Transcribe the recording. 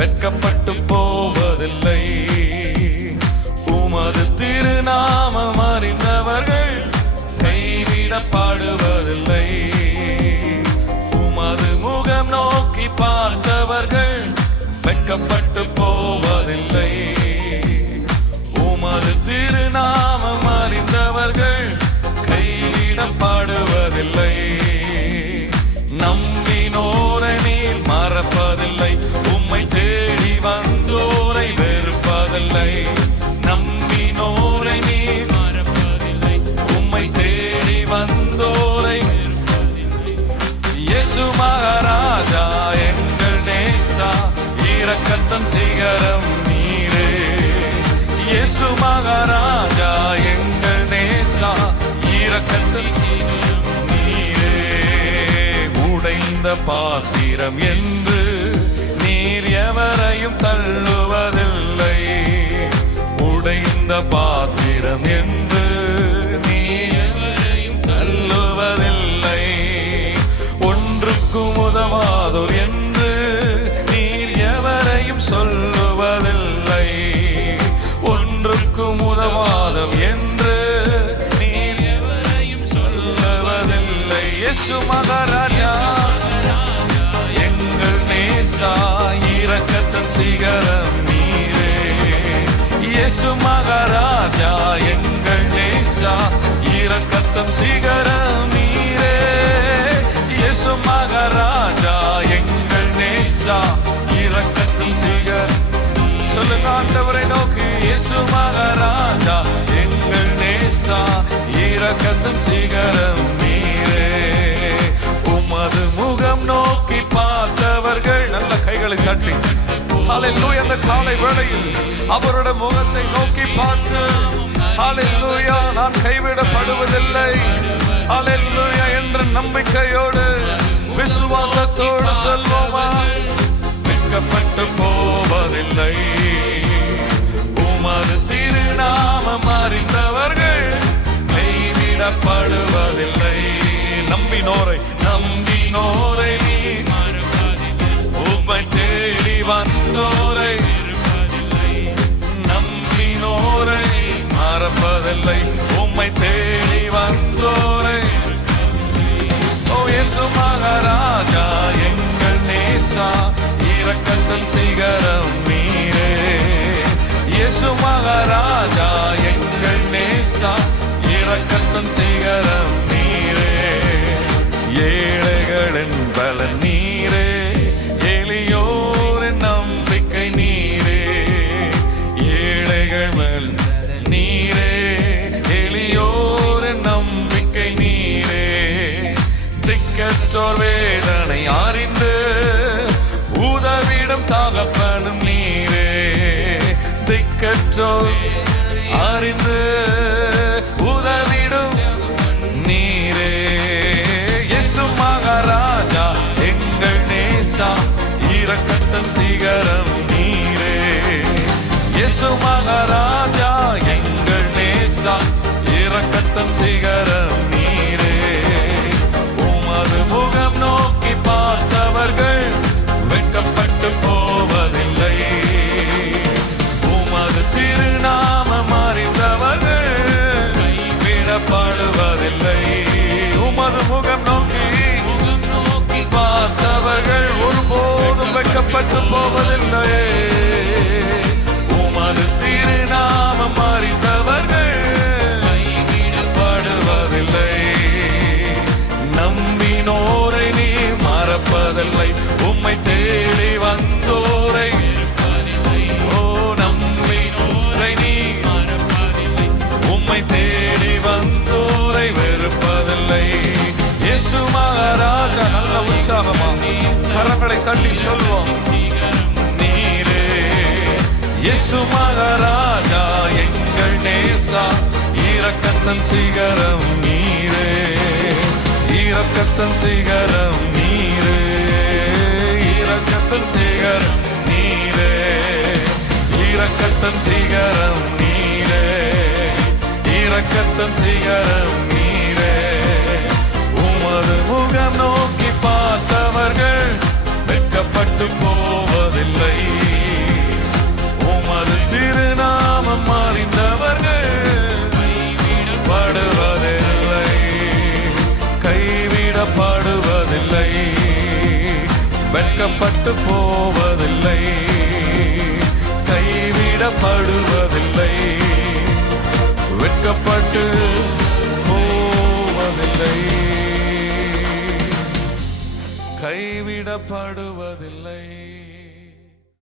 வெட்கப்பட்டு போவதில்லை. உமது திருநாமம் அறிந்தவர்கள் கைவிடப்படுவதில்லை. உமது முகம் நோக்கி பார்த்தவர்கள் வெட்கப்பட்டு போவதில்லை. உமது திருநாமம் அறிந்தவர்கள் கைவிடப்படுவதில்லை. நம்பினோரை நீர் மறப்பதில்லை. உம்மை தேடி வந்தோரை வெறுப்பதில்லை. நம்பினோரை நீர் மறப்பதில்லை. உம்மை தேடி வந்தோரை இயேசு மகாராஜா எங்கள் நேசா இரக்கத்தின் சிகரம் நீரே. இயேசு மகாராஜா எங்கள் நேசா இரக்கத்தின் சிகரம் நீரே. உடைந்த பாத்திரம் என்று நீர் எவரையும் தள்ளுவதில்லை. உடைந்த பாத்திரம் என்று நீர் எவரையும் தள்ளுவதில்லை. ஒன்றுக்கும் உதவாதோர் என்று நீர் எவரையும் சொல்லுவதில்லை. ஒன்றுக்கும் உதவாதோர் என்று நீர் எவரையும் சொல்லுவதில்லை. இயேசு மகாராஜா எங்கள் நேசா இரக்கத்தின் சிகரம் நீரே. இயேசு மகாராஜா எங்கள் நேசா இரக்கத்தின் சிகரம் நீரே. இயேசு மகாராஜா எங்கள் நேசா இரக்கத்தின் சிகரம். சொல்லுங்க ஆண்டவரை நோக்கி, இயேசு மகாராஜா எங்கள் நேசா இரக்கத்தின் சிகரம் நீரே. உமது முகம் நோக்கி பார்த்தவர்கள் நல்ல கைகளை தட்டி ஹல்லேலூயா. அந்த காலை வேளையில் அவருடைய முகத்தை நோக்கி பார்த்து ஹல்லேலூயா நான் கைவிடப்படுவதில்லை ஹல்லேலூயா என்ற நம்பிக்கையோடு விசுவாசத்தோடு சொல்வோமா. வெட்கப்பட்டு போவதில்லை. உமது திருநாமம் அறிந்தவர்கள் கைவிடப்படுவதில்லை. நம்பினோரை நீ உம்மை தேடி வந்தோரை நம்பினோரை மறப்பதில்லை. உம்மை தேடி வந்தோரை ஓ இயேசு மகாராஜா எங்கள் நேசா இரக்கத்தின் சிகரம் நீரே. இயேசு மகாராஜா எங்கள் நேசா இரக்கத்தின் சிகரம் நீரே. ஏழைகளின் பலன் நீரே. எளியோரின் நம்பிக்கை நீரே. ஏழைகள் மேல் நீரே. எளியோரின் நம்பிக்கை நீரே. திக்கற்றோர் வேதனை அறிந்து உதவிடும் தகப்பனும் நீரே. திக்கற்றோர் அறிந்து உதவிடும் நீரே. இயேசு மகாராஜா எங்கள் நேசா இரக்கத்தின் சிகரம் நீரே. இயேசு மகாராஜா எங்கள் நேசா இரக்கத்தின் சிகரம் நீரே. உமது முகம் நோக்கி பார்த்தவர்கள் வெட்கப்பட்டு போவதில்லை. உமது திருநாமம் அறிந்தவர்கள் கைவிடப்படுவதில்லை. உமது முகம் நோக்கி பார்த்தவர்கள் ஒருபோதும் வெட்கப்பட்டு போவதில்லை. உமது திருநாமம் அறிந்தவர்கள் கைவிடப்படுவதில்லை. நம்பினோரை நீ மறப்பதில்லை. உம்மை தேடி வந்தோரை ஓ நம்பினோரை நீ மறப்பதில்லை. உம்மை தேடி வந்தோரை வெறுப்பதில்லை. இயேசு மகாராஜா நல்ல உற்சாகமா கரங்களை தட்டி சொல்வோம் நீரே. இயேசு மகாராஜா எங்கள் நேசா இரக்கத்தின் சிகரம் நீரே. இரக்கத்தின் சிகரம் நீரே. இரக்கத்தின் சிகரம் நீரே. இரக்கத்தின் சிகரம் நீரே. இரக்கத்தின் சிகரம் நீரே. உமது முகம் நோக்கி பார்த்தவர்கள் வெட்கப்பட்டு போவதில்லை. வெட்கப்பட்டு போவதில்லை, கைவிடப்படுவதில்லை, வெட்கப்பட்டு போவதில்லை, கைவிடப்படுவதில்லை.